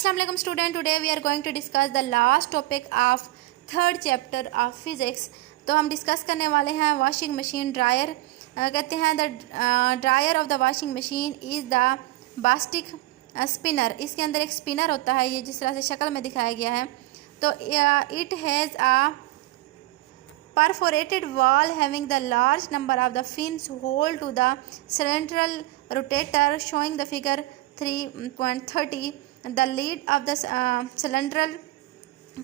Assalamu alaikum student. Today we are going to discuss the last topic of third chapter of physics. तो हम discuss करने वाले हैं washing machine dryer. कहते हैं the dryer of the washing machine is the basket spinner. इसके अंदर एक स्पिनर होता है, ये जिस तरह से शक्ल में दिखाया गया है। तो it has a perforated wall having the large number of the fins hold to the cylindrical rotator showing the figure 3.30. The lid of the cylindrical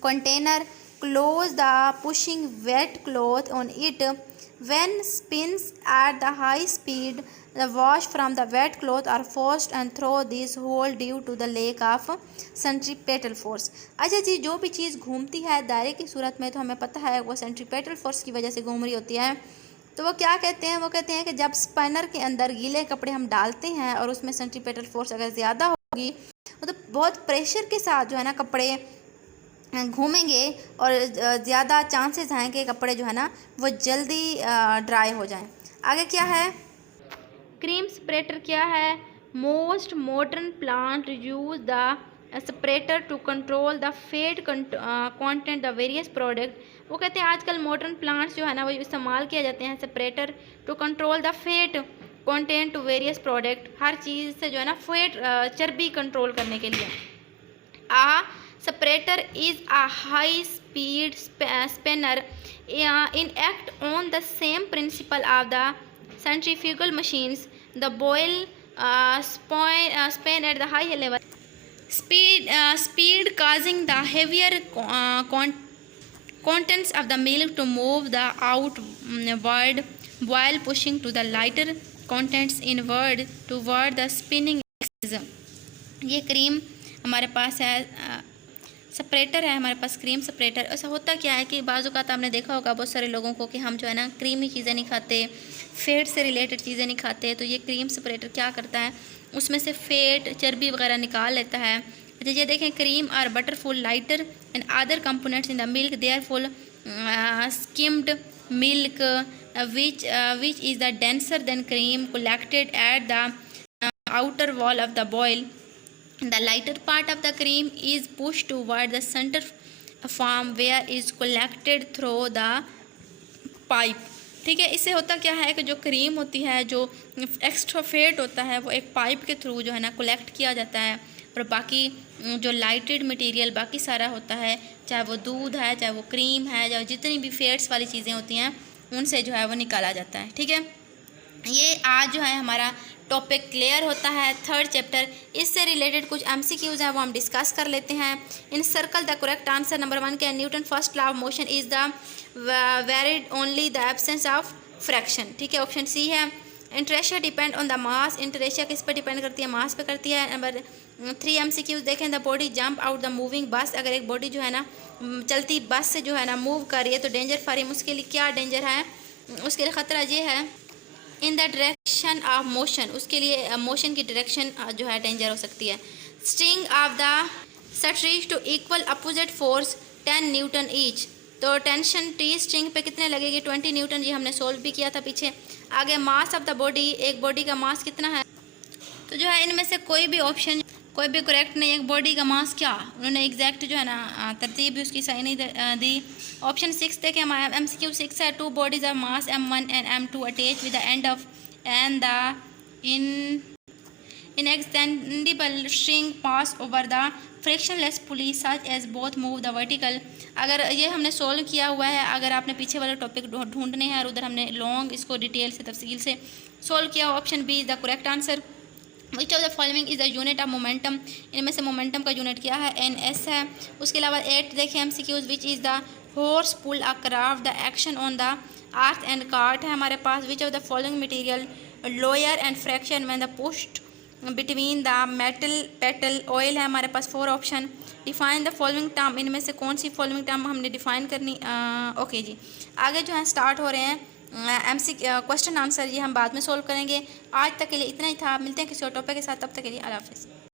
container close the pushing wet cloth on it when spins at the high speed. The wash from the wet cloth are forced and through this hole due to the lack of centripetal force. अच्छा जी, जो भी चीज़ घूमती है दायरे की सूरत में तो हमें पता है वो सेंट्रीपेटल फोर्स की वजह से घूम रही होती है। तो वो क्या कहते हैं, वो कहते हैं कि जब स्पिनर के अंदर गीले कपड़े हम डालते हैं और उसमें सेंट्रीपेटल फोर्स अगर ज़्यादा होगी तो बहुत प्रेशर के साथ जो है ना कपड़े घूमेंगे और ज़्यादा चांसेस हैं कि कपड़े जो है ना वो जल्दी ड्राई हो जाएं। आगे क्या है, क्रीम सेपरेटर क्या है। Most modern plant use the separator to control the fat content the various product. वो कहते हैं आजकल मॉडर्न प्लांट्स जो है ना वो इस्तेमाल किया जाते हैं separator to control the fat content to various product. हर चीज़ से जो है ना फेट चर्बी कंट्रोल करने के लिए। Separator is a high speed spinner in act on the same principle of the centrifugal machines. The boil spin at the high level speed causing the heavier contents of the milk to move the outward while pushing to the lighter contents inward toward the spinning axis. ये cream हमारे पास है, separator है हमारे पास, cream separator. ऐसा होता क्या है कि बाज़ औक़ात आपने देखा होगा बहुत सारे लोगों को कि हम जो है ना क्रीमी चीज़ें नहीं खाते, फ़ैट से रिलेटेड चीज़ें नहीं खाते। तो ये क्रीम सेपरेटर क्या करता है, उसमें से फ़ैट चर्बी वगैरह निकाल लेता है। अच्छा ये देखें, क्रीम और butter full lighter and other components in the milk there full skimmed milk which is the denser then cream collected at the outer wall of the boil. The lighter part of the cream is pushed toward the center form where is collected through the pipe. ठीक है, इससे होता क्या है कि जो cream होती है, जो एक्स्ट्रा फेट होता है वो एक पाइप के थ्रू जो है ना कलेक्ट किया जाता है और बाकी जो लाइटेड मटेरियल बाकी सारा होता है, चाहे वो दूध है, चाहे वो क्रीम है, चाहे जितनी भी फेट्स वाली चीज़ें होती हैं उनसे जो है वो निकाला जाता है। ठीक है, ये आज जो है हमारा टॉपिक क्लियर होता है थर्ड चैप्टर। इससे रिलेटेड कुछ MCQs हैं वो हम डिस्कस कर लेते हैं। Encircle the correct answer. Number 1 क्या, Newton first law of motion is the valid only the absence of friction. ठीक है, ऑप्शन सी है। Inertia depend on the mass. Inertia किस पर डिपेंड करती है, मास पे करती है। नंबर 3 MCQs देखें, the body jump out the moving bus. अगर एक बॉडी जो है ना चलती बस से जो है ना मूव कर रही है तो डेंजर फॉर हिम, उसके लिए क्या डेंजर है, उसके लिए ख़तरा ये है। In the direction of motion, उसके लिए मोशन की डायरेक्शन जो है डेंजर हो सकती है। String of the set reach to equal opposite force 10 newton each. तो टेंशन टी स्ट्रिंग पे कितने लगेगी, 20 न्यूटन। ये हमने सोल्व भी किया था पीछे। आगे मास ऑफ द बॉडी, एक बॉडी का मास कितना है। तो जो है इनमें से कोई भी ऑप्शन कोई भी करेक्ट नहीं। एक बॉडी का मास क्या, उन्होंने एग्जैक्ट जो है ना तरतीब भी उसकी सही नहीं दी। ऑप्शन 6 देखें, हमारा MCQ 6 है। 2 bodies of mass M1 and M2 attached with the end of and the inextendable string pass over the frictionless pulley such as both move the vertical। अगर ये हमने सोल्व किया हुआ है, अगर आपने पीछे वाले टॉपिक ढूंढने हैं और उधर हमने लॉन्ग इसको डिटेल से तफसील से सोल्व किया। Option B is the correct answer. Which of the following is the unit of momentum. इनमें से मोमेंटम का यूनिट क्या है, NS है। उसके अलावा 8 देखें MCQs, which is the horse pull a craft the action on the earth and cart है हमारे पास। Which of the following material lower and friction when the pushed between the metal petal oil है हमारे पास। 4 option. Define the following term, इनमें से कौन सी फॉलोइंग टर्म हमने डिफाइन करनी। ओके जी, आगे जो है स्टार्ट हो रहे हैं क्वेश्चन आंसर, ये हम बाद में सोल्व करेंगे। आज तक के लिए इतना ही था, मिलते हैं किसी और टॉपिक के साथ, तब तक के लिए अल्लाह हाफ़िज़।